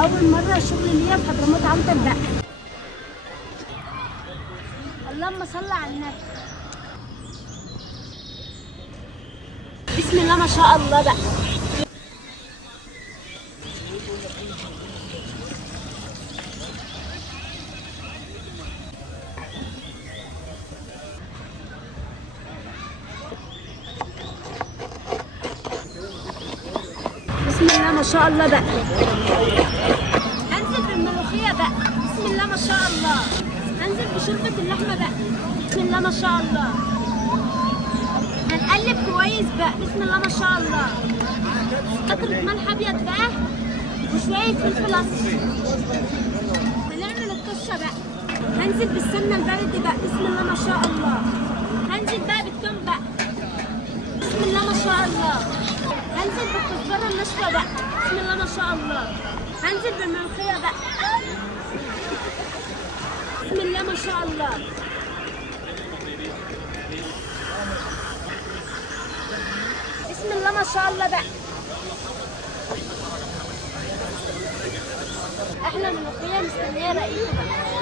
اول مره شغل ليا في حضرموت عنتر ده. اللهم صل على النبي. بسم الله ما شاء الله بقى. بسم الله ما شاء الله بقى. هنزل بالملوخية بقى. بسم الله ما شاء الله. هنزل بشوربة اللحمة بقى. بسم الله ما شاء الله. هنقلب كويس بقى. بسم الله ما شاء الله. قطرة ملح أبيض بقى وشوية فلفل أسمر. هنعمل الطشة بقى. هنزل بالسمنة البلدي بقى. بسم الله ما شاء الله. هنزل بقى بالثوم بقى. بسم الله ما شاء الله. هنزل بالكزبرة الناشفة بقى. بسم الله ما شاء الله. هنزل بالملوخية بقى. بسم الله ما شاء الله. بسم الله ما شاء الله بقى. احلى ملوخية مستنية رقيقة بقى.